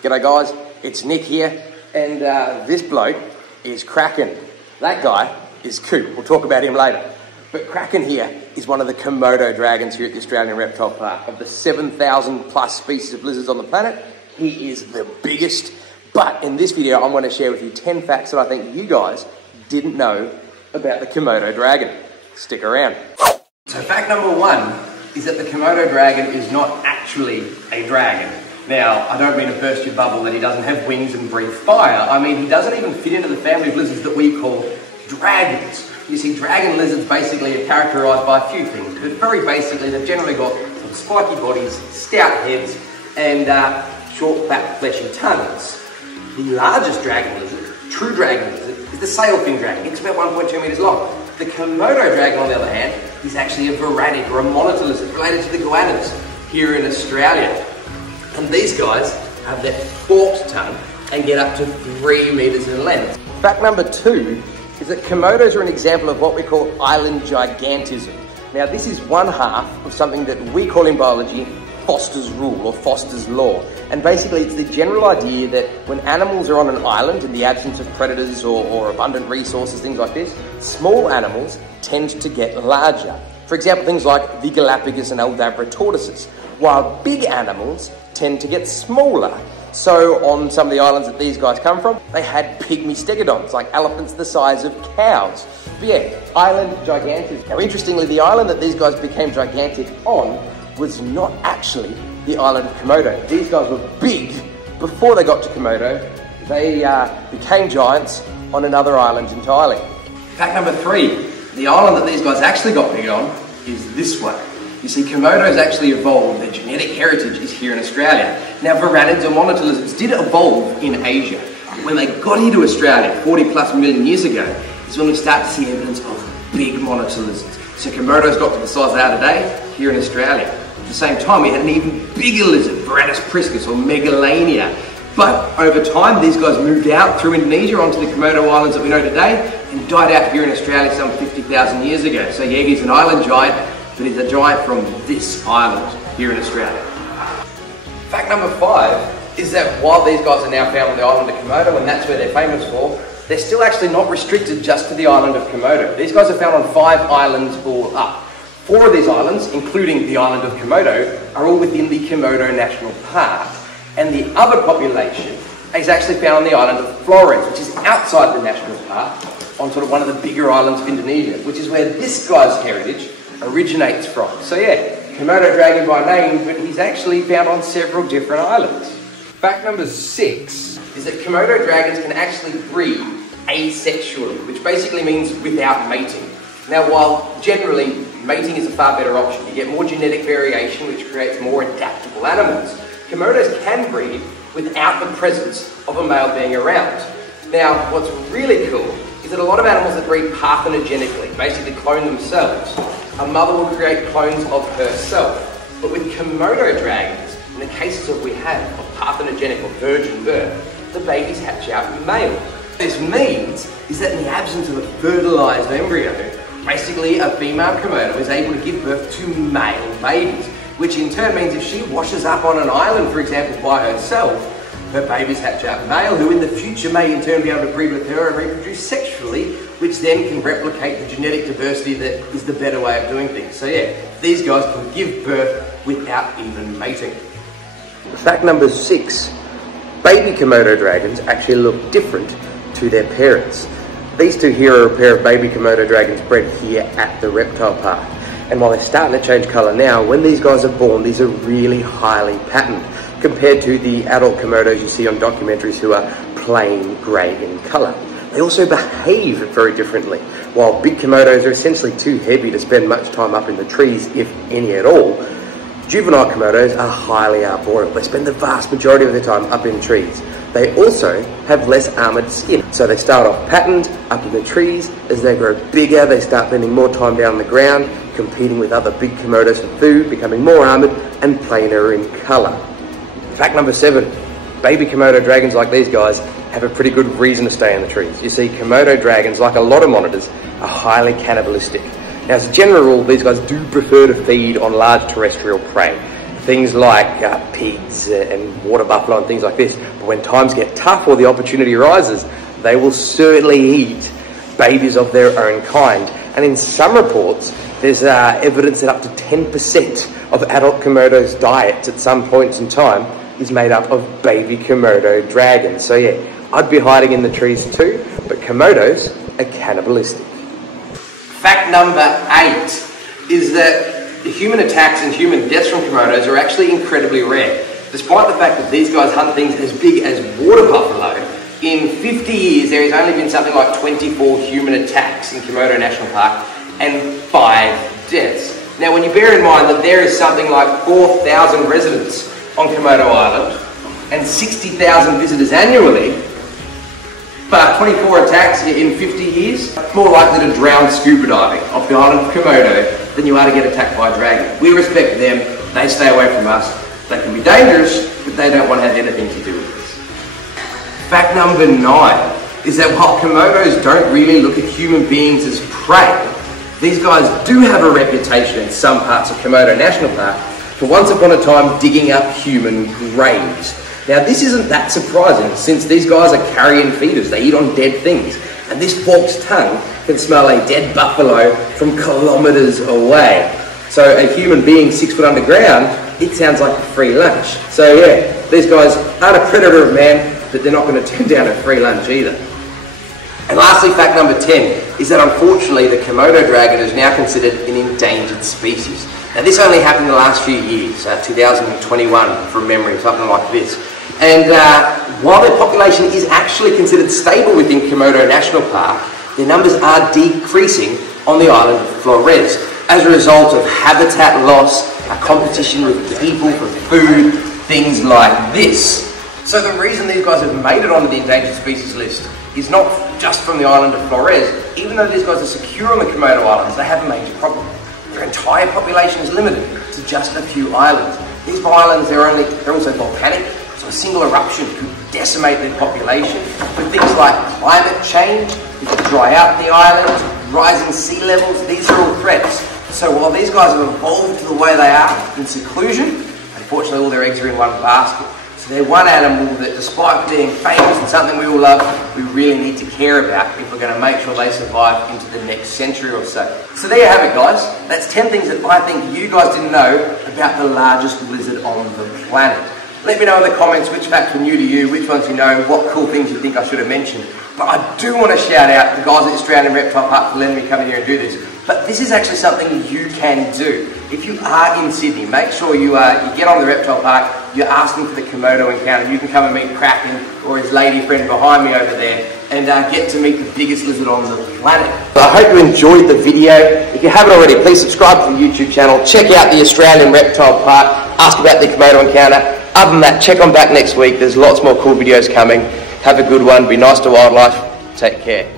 G'day guys, it's Nick here, and this bloke is Kraken. That guy is Coop. We'll talk about him later. But Kraken here is one of the Komodo dragons here at the Australian Reptile Park. Of the 7,000 plus species of lizards on the planet, he is the biggest. But in this video, I'm going to share with you 10 facts that I think you guys didn't know about the Komodo dragon. Stick around. So fact number one is that the Komodo dragon is not actually a dragon. Now, I don't mean to burst your bubble that he doesn't have wings and breathe fire. I mean, he doesn't even fit into the family of lizards that we call dragons. You see, dragon lizards basically are characterised by a few things, but very basically they've generally got some spiky bodies, stout heads, and short, fat, fleshy tongues. The largest dragon lizard, true dragon lizard, is the sailfin dragon. It's about 1.2 metres long. The Komodo dragon, on the other hand, is actually a varanic or a monitor lizard related to the goannas here in Australia. And these guys have that forked tongue and get up to 3 metres in length. Fact number two is that Komodos are an example of what we call island gigantism. Now, this is one half of something that we call in biology Foster's rule or Foster's law. And basically it's the general idea that when animals are on an island in the absence of predators or abundant resources, things like this, small animals tend to get larger. For example, things like the Galapagos and Aldabra tortoises, while big animals tend to get smaller. So on some of the islands that these guys come from, they had pygmy stegodons, like elephants the size of cows. But yeah, island gigantism. Now interestingly, the island that these guys became gigantic on was not actually the island of Komodo. These guys were big before they got to Komodo. They became giants on another island entirely. Fact number three, the island that these guys actually got big on is this one. You see, Komodos actually evolved, their genetic heritage is here in Australia. Now, varanids or monitor lizards did evolve in Asia. When they got here to Australia 40 plus million years ago, is when we start to see evidence of big monitor lizards. So Komodos got to the size they are today here in Australia. At the same time, we had an even bigger lizard, Varanus priscus or Megalania. But over time, these guys moved out through Indonesia onto the Komodo Islands that we know today and died out here in Australia some 50,000 years ago. So yeah, he's an island giant, but he's a giant from this island here in Australia. Fact number five is that while these guys are now found on the island of Komodo, and that's where they're famous for, they're still actually not restricted just to the island of Komodo. These guys are found on 5 islands all up. 4 of these islands, including the island of Komodo, are all within the Komodo National Park. And the other population is actually found on the island of Flores, which is outside the national park, on sort of one of the bigger islands of Indonesia, which is where this guy's heritage originates from. So yeah, Komodo dragon by name, but he's actually found on several different islands. Fact number 6 is that Komodo dragons can actually breed asexually, which basically means without mating. Now, while generally mating is a far better option, you get more genetic variation, which creates more adaptable animals, Komodos can breed without the presence of a male being around. Now, what's really cool is that a lot of animals that breed parthenogenically, basically clone themselves, a mother will create clones of herself. But with Komodo dragons, in the cases of we have of parthenogenic or virgin birth, the babies hatch out male. What this means is that in the absence of a fertilized embryo, basically a female Komodo is able to give birth to male babies, which in turn means if she washes up on an island, for example, by herself, her babies hatch out male, who in the future may in turn be able to breed with her and reproduce sexually, which then can replicate the genetic diversity that is the better way of doing things. So yeah, these guys can give birth without even mating. Fact number 6, baby Komodo dragons actually look different to their parents. These two here are a pair of baby Komodo dragons bred here at the reptile park. And while they're starting to change colour now, when these guys are born, these are really highly patterned compared to the adult Komodos you see on documentaries who are plain grey in colour. They also behave very differently. While big Komodos are essentially too heavy to spend much time up in the trees, if any at all, juvenile Komodos are highly arboreal. They spend the vast majority of their time up in trees. They also have less armoured skin. So they start off patterned up in the trees. As they grow bigger, they start spending more time down on the ground, competing with other big Komodos for food, becoming more armoured and plainer in colour. Fact number 7, baby Komodo dragons like these guys have a pretty good reason to stay in the trees. You see, Komodo dragons, like a lot of monitors, are highly cannibalistic. Now, as a general rule, these guys do prefer to feed on large terrestrial prey. things like pigs and water buffalo and things like this. But when times get tough or the opportunity arises, they will certainly eat babies of their own kind. And in some reports, there's evidence that up to 10% of adult Komodo's diet at some points in time is made up of baby Komodo dragons. So yeah, I'd be hiding in the trees too, but Komodos are cannibalistic. Fact number 8 is that the human attacks and human deaths from Komodos are actually incredibly rare. Despite the fact that these guys hunt things as big as water buffalo, in 50 years there has only been something like 24 human attacks in Komodo National Park and 5 deaths. Now when you bear in mind that there is something like 4,000 residents on Komodo Island and 60,000 visitors annually, but 24 attacks in 50 years, more likely to drown scuba diving off the island of Komodo than you are to get attacked by a dragon. We respect them, they stay away from us. They can be dangerous, but they don't want to have anything to do with us. Fact number 9 is that while Komodos don't really look at human beings as prey, these guys do have a reputation in some parts of Komodo National Park for once upon a time digging up human graves. Now this isn't that surprising since these guys are carrion feeders, they eat on dead things, and this forked tongue can smell a dead buffalo from kilometres away. So a human being 6 foot underground, it sounds like a free lunch. So yeah, these guys aren't a predator of man, but they're not going to turn down a free lunch either. And lastly, fact number 10 is that unfortunately the Komodo dragon is now considered an endangered species. Now this only happened in the last few years, 2021 from memory, something like this. And while their population is actually considered stable within Komodo National Park, their numbers are decreasing on the island of Flores as a result of habitat loss, a competition with people for food, things like this. So the reason these guys have made it onto the endangered species list is not just from the island of Flores. Even though these guys are secure on the Komodo Islands, they have a major problem. Their entire population is limited to just a few islands. These islands, they're also volcanic, so a single eruption could decimate their population. With things like climate change, it could dry out the islands, rising sea levels, these are all threats. So while these guys have evolved to the way they are in seclusion, unfortunately all their eggs are in one basket. So they're one animal that, despite being famous and something we all love, we really need to care about if we're going to make sure they survive into the next century or so. So there you have it, guys. That's 10 things that I think you guys didn't know about the largest lizard on the planet. Let me know in the comments which facts were new to you, which ones you know, what cool things you think I should have mentioned. But I do want to shout out the guys at Australian Reptile Park for letting me come in here and do this. But this is actually something you can do. If you are in Sydney, make sure you get on the Reptile Park, you're asking for the Komodo encounter. You can come and meet Kraken or his lady friend behind me over there and get to meet the biggest lizard on the planet. So I hope you enjoyed the video. If you haven't already, please subscribe to the YouTube channel. Check out the Australian Reptile Park. Ask about the Komodo encounter. Other than that, check on back next week. There's lots more cool videos coming. Have a good one. Be nice to wildlife. Take care.